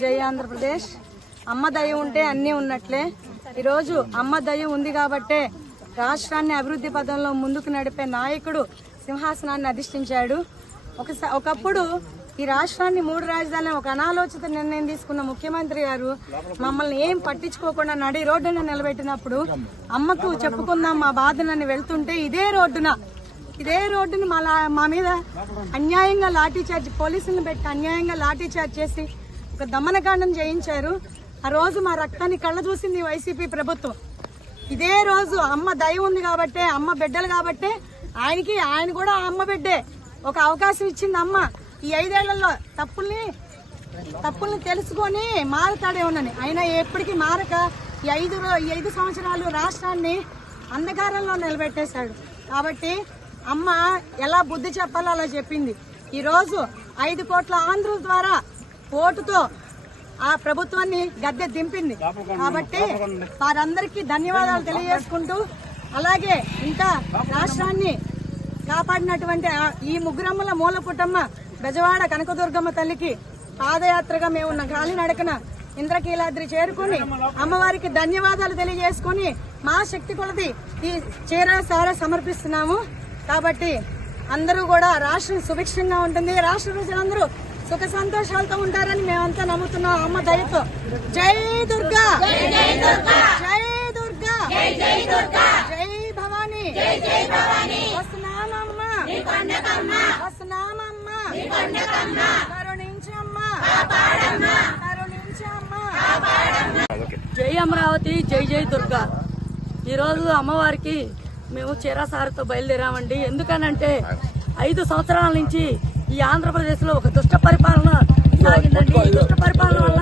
జై ఆంధ్రప్రదేశ్. అమ్మ దయ ఉంటే అన్నీ ఉన్నట్లే. ఈరోజు అమ్మ దయ ఉంది కాబట్టే రాష్ట్రాన్ని అభివృద్ధి పదంలో ముందుకు నడిపే నాయకుడు సింహాసనాన్ని అధిష్ఠించాడు. ఒకసా ఒకప్పుడు ఈ రాష్ట్రాన్ని మూడు రాజధానులు ఒక అనాలోచిత నిర్ణయం తీసుకున్న ముఖ్యమంత్రి గారు మమ్మల్ని ఏం పట్టించుకోకుండా నడి రోడ్డున నిలబెట్టినప్పుడు అమ్మకు చెప్పుకుందాం మా బాధనని వెళ్తుంటే ఇదే రోడ్డున ఇదే రోడ్డుని మా లా- మా మీద అన్యాయంగా లాఠీ చార్జ్ పోలీసులను పెట్టి అన్యాయంగా లాఠీ చార్జ్ చేసి ఒక దమనకాండం చేయించారు. ఆ రోజు మా రక్తాన్ని కళ్ళ చూసింది వైసీపీ ప్రభుత్వం. ఇదే రోజు అమ్మ దయ ఉంది కాబట్టే అమ్మ బిడ్డలు కాబట్టే ఆయనకి ఆయన కూడా అమ్మ బిడ్డే. ఒక అవకాశం ఇచ్చింది అమ్మ. ఈ ఐదేళ్ళలో తప్పుల్ని తప్పుల్ని తెలుసుకొని మారుతాడే ఉన్నని అయినా ఎప్పటికీ మారక ఈ ఐదు ఈ ఐదు సంవత్సరాలు రాష్ట్రాన్ని అంధకారంలో నిలబెట్టేశాడు. కాబట్టి అమ్మ ఎలా బుద్ధి చెప్పాలో అలా చెప్పింది. ఈరోజు ఐదు కోట్ల ఆంధ్రుల ద్వారా ఓటుతో ఆ ప్రభుత్వాన్ని గద్దె దింపింది. కాబట్టి వారందరికీ ధన్యవాదాలు తెలియజేసుకుంటూ అలాగే ఇంకా రాష్ట్రాన్ని కాపాడినటువంటి ఈ ముగ్గురమ్మల మూల పుట్టమ్మ బెజవాడ కనకదుర్గమ్మ తల్లికి పాదయాత్రగా మేము ఉన్న గాలి నడకన ఇంద్రకీలాద్రి చేరుకుని అమ్మవారికి ధన్యవాదాలు తెలియజేసుకుని మా శక్తి కొలది ఈ చీర సార సమర్పిస్తున్నాము. కాబట్టి అందరూ కూడా రాష్ట్రం సుభిక్షంగా ఉంటుంది. రాష్ట్ర ప్రజలందరూ సుఖ సంతోషాలతో ఉంటారని మేమంతా నమ్ముతున్నాం. అమ్మ దయతో. జై దుర్గా. జై దుర్గా. జై దుర్గా. జై దుర్గా. జై భవానీ. వస్తున్నామమ్మ వస్తున్నామమ్మ కరుణించమ్మ జై అమరావతి జై జై దుర్గా. ఈరోజు అమ్మవారికి మేము చీరాసారితో బయలుదేరామండి. ఎందుకనంటే ఐదు సంవత్సరాల నుంచి ఈ ఆంధ్రప్రదేశ్లో ఒక దుష్ట పరిపాలన సాగిందండి. ఈ దుష్ట పరిపాలన వల్ల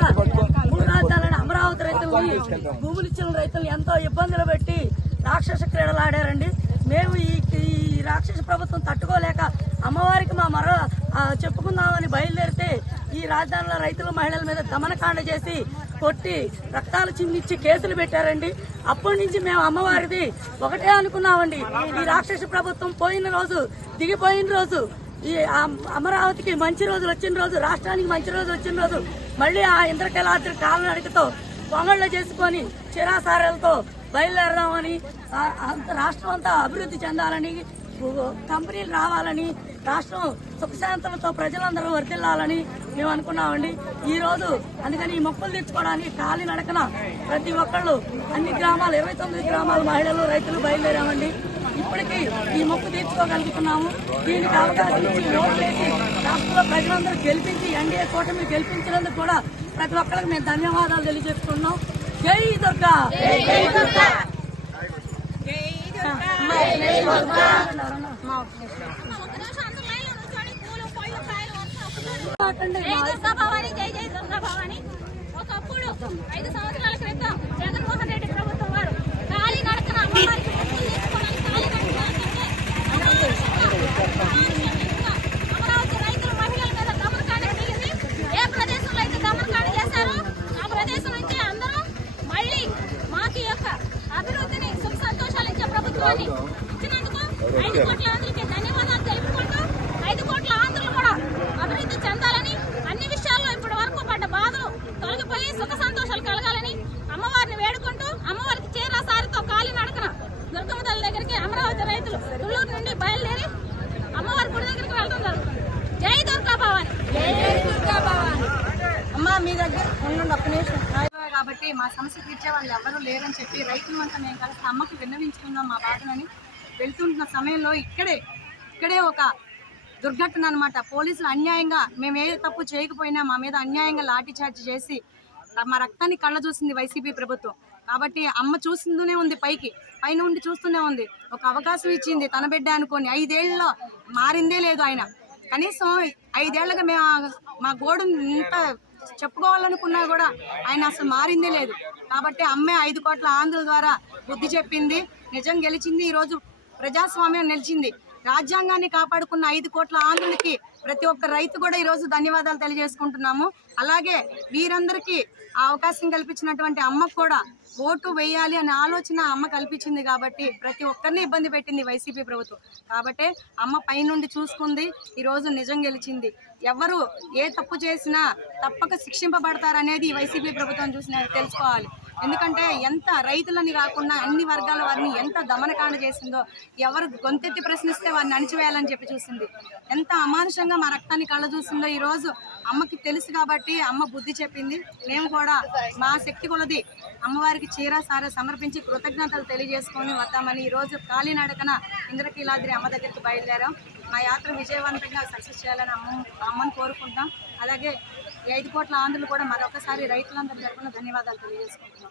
మూడు రాజధానులను అమరావతి రైతుల్ని భూములు ఇచ్చిన రైతులు ఎంతో ఇబ్బందులు పెట్టి రాక్షస క్రీడలు ఆడారండి మేము ఈ ఈ రాక్షస ప్రభుత్వం తట్టుకోలేక అమ్మవారికి మా మరో చెప్పుకుందామని బయలుదేరితే ఈ రాజధానిలో రైతుల మహిళల మీద దమనకాండ చేసి కొట్టి రక్తాలు చిందించి కేసులు పెట్టారండి. అప్పటి నుంచి మేము అమ్మవారిది ఒకటే అనుకున్నామండి. ఈ రాక్షస ప్రభుత్వం పోయిన రోజు దిగిపోయిన రోజు ఈ అమరావతికి మంచి రోజులు వచ్చిన రోజు రాష్ట్రానికి మంచి రోజు వచ్చిన రోజు మళ్ళీ ఆ ఇంద్రకళాద్రి కాలనడికతో పొంగళ్ళు చేసుకొని చిరాసారాలతో బయలుదేరదామని అంత రాష్ట్రం అంతా అభివృద్ధి చెందాలని కంపెనీలు రావాలని రాష్ట్రం సుఖశాంతులతో ప్రజలందరూ వర్తిల్లాలని మేము అనుకున్నామండి. ఈ రోజు అందుకని ఈ మొక్కులు తెచ్చుకోవడానికి ఖాళీ నడకన ప్రతి ఒక్కళ్ళు అన్ని గ్రామాలు ఇరవై తొమ్మిది గ్రామాల మహిళలు రైతులు బయలుదేరామండి. ఇప్పటికీ ఈ మొక్కు తీర్చుకోగలుగుతున్నాము. దీనికి అవకాశం ఇచ్చి ఓట్లు వేసి రాష్ట్రంలో ప్రజలందరూ గెలిపించి ఎన్డీఏ కూటమి గెలిపించినందుకు కూడా ప్రతి ఒక్కరికి మేము ధన్యవాదాలు తెలియజేస్తున్నాం జై దుర్గా! ఒకప్పుడు ఐదు సంవత్సరాల క్రితం ధన్యవాదాలు తెలుపుకుంటూ ఐదు కోట్ల ఆంధ్రులు కూడా అభివృద్ధి చెందాలని అన్ని విషయాల్లో ఇప్పటి వరకు పడ్డ బాధలు తొలగిపోయి సుఖ సంతోషాలు కలగాలని అమ్మవారిని వేడుకుంటూ అమ్మవారికి చీర సారితో కాలి నడకన దుర్గమ్మ తల్లి దగ్గరికి అమరావతి రైతులు తుళ్ళూరు నుండి బయలుదేరి అమ్మవారి గుడి దగ్గరికి వెళ్ళడం జరుగుతుంది జై దుర్గా భవాని జై దుర్గా భవాని అమ్మా మీ దగ్గర ఉండండి ఒక్క నిమిషం రాయబాయ్ కాబట్టి మా సమస్య తీర్చే వాళ్ళు ఎవరూ లేరని చెప్పి రైతులంతా మేము కలిసి అమ్మకి విన్నవించుకుందాం మా బాధలని వెళ్తుంటున్న సమయంలో ఇక్కడే ఇక్కడే ఒక దుర్ఘటన అనమాట పోలీసులు అన్యాయంగా మేము ఏ తప్పు చేయకపోయినా మా మీద అన్యాయంగా లాఠీ చార్జ్ చేసి మా రక్తాన్ని కళ్ళ చూసింది వైసీపీ ప్రభుత్వం. కాబట్టి అమ్మ చూస్తూనే ఉంది పైకి పైన ఉండి చూస్తూనే ఉంది. ఒక అవకాశం ఇచ్చింది తన బిడ్డ అనుకొని ఐదేళ్ళలో మారిందే లేదు ఆయన. కనీసం ఐదేళ్ళుగా మేము మా గోడు ఇంత చెప్పుకోవాలనుకున్నా కూడా ఆయన అసలు మారిందే లేదు. కాబట్టి అమ్మే ఐదు కోట్ల ఆంధ్రుల ద్వారా బుద్ధి చెప్పింది నిజం గెలిచింది ఈరోజు ప్రజాస్వామ్యం నిలిచింది. రాజ్యాంగాన్ని కాపాడుకున్న ఐదు కోట్ల ఆంధ్రులకి ప్రతి ఒక్క రైతు కూడా ఈరోజు ధన్యవాదాలు తెలియజేసుకుంటున్నాము. అలాగే వీరందరికీ ఆ అవకాశం కల్పించినటువంటి అమ్మకు కూడా ఓటు వేయాలి అనే ఆలోచన అమ్మ కల్పించింది కాబట్టి ప్రతి ఒక్కరిని ఇబ్బంది పెట్టింది వైసీపీ ప్రభుత్వం. కాబట్టి అమ్మ పైనుండి చూసుకుంది ఈరోజు నిజం గెలిచింది. ఎవరు ఏ తప్పు చేసినా తప్పక శిక్షింపబడతారనేది ఈ వైసీపీ ప్రభుత్వం చూసిన తెలుసుకోవాలి. ఎందుకంటే ఎంత రైతులని కాకుండా అన్ని వర్గాల వారిని ఎంత దమనకాండ చేసిందో ఎవరు గొంతెత్తి ప్రశ్నిస్తే వారిని అణిచివేయాలని చెప్పి చూసింది. ఎంత అమానుషంగా మా రక్తాన్ని కళ్ళ చూసిందో ఈరోజు అమ్మకి తెలుసు కాబట్టి అమ్మ బుద్ధి చెప్పింది. మేము కూడా మా శక్తి కొలది అమ్మవారికి చీర సార సమర్పించి కృతజ్ఞతలు తెలియజేసుకొని వద్దామని ఈరోజు కాలినడకన ఇంద్రకీలాద్రి అమ్మ దగ్గరికి బయలుదేరాం. మా యాత్ర విజయవంతంగా సక్సెస్ చేయాలని అమ్మ అమ్మని కోరుకుంటాం అలాగే ఐదు కోట్ల ఆంధ్రులు కూడా మరొకసారి రైతులందరి తరఫున ధన్యవాదాలు తెలియజేసుకుంటున్నాం.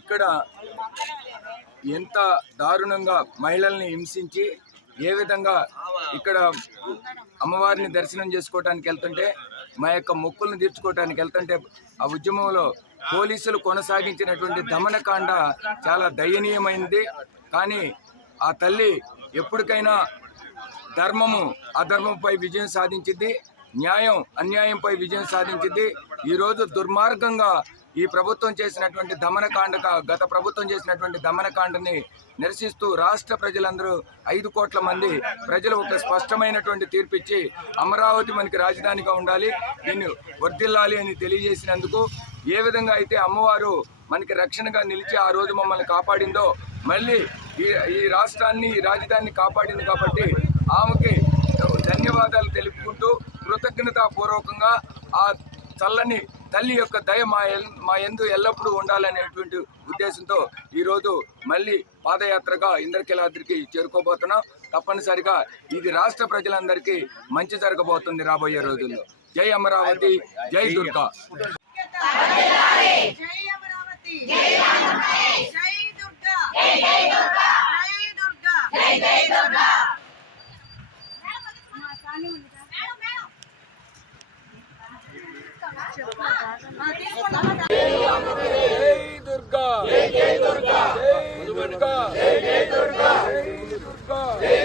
ఇక్కడ ఎంత దారుణంగా మహిళల్ని హింసించి ఏ విధంగా ఇక్కడ అమ్మవారిని దర్శనం చేసుకోవడానికి వెళ్తుంటే మా యొక్క మొక్కులను తీర్చుకోవడానికి వెళ్తుంటే ఆ ఉద్యమంలో పోలీసులు కొనసాగించినటువంటి దమనకాండ చాలా దయనీయమైంది. కానీ ఆ తల్లి ఎప్పటికైనా ధర్మము అధర్మంపై విజయం సాధించింది. న్యాయం అన్యాయంపై విజయం సాధించింది. ఈరోజు దుర్మార్గంగా ఈ ప్రభుత్వం చేసినటువంటి దమనకాండక గత ప్రభుత్వం చేసినటువంటి దమనకాండని నిరసిస్తూ రాష్ట్ర ప్రజలందరూ ఐదు కోట్ల మంది ప్రజలు ఒక స్పష్టమైనటువంటి తీర్పిచ్చి అమరావతి మనకి రాజధానిగా ఉండాలి దీన్ని వర్ధిల్లాలి అని తెలియజేసినందుకు ఏ విధంగా అయితే అమ్మవారు మనకి రక్షణగా నిలిచి ఆ రోజు మమ్మల్ని కాపాడిందో మళ్ళీ ఈ ఈ రాష్ట్రాన్ని ఈ రాజధానిని కాపాడింది కాబట్టి ఆమెకి ధన్యవాదాలు తెలుపుకుంటూ కృతజ్ఞతాపూర్వకంగా ఆ చల్లని తల్లి యొక్క దయ మా మా ఎందు ఎల్లప్పుడూ ఉండాలనేటువంటి ఉద్దేశంతో ఈరోజు మళ్ళీ పాదయాత్రగా ఇంద్రకీలాద్రికి చేరుకోబోతున్నాం. తప్పనిసరిగా ఇది రాష్ట్ర ప్రజలందరికీ మంచి జరగబోతుంది రాబోయే రోజుల్లో. జై అమరావతి జై దుర్గా. జై అమరావతి జై దుర్గా జై జై దుర్గా మా సాని ఉంది కదా? ఆ, తీసుకోండి. జై దుర్గా జై జై దుర్గా జై దుర్గా జై జై దుర్గా జై దుర్గా జై జై దుర్గా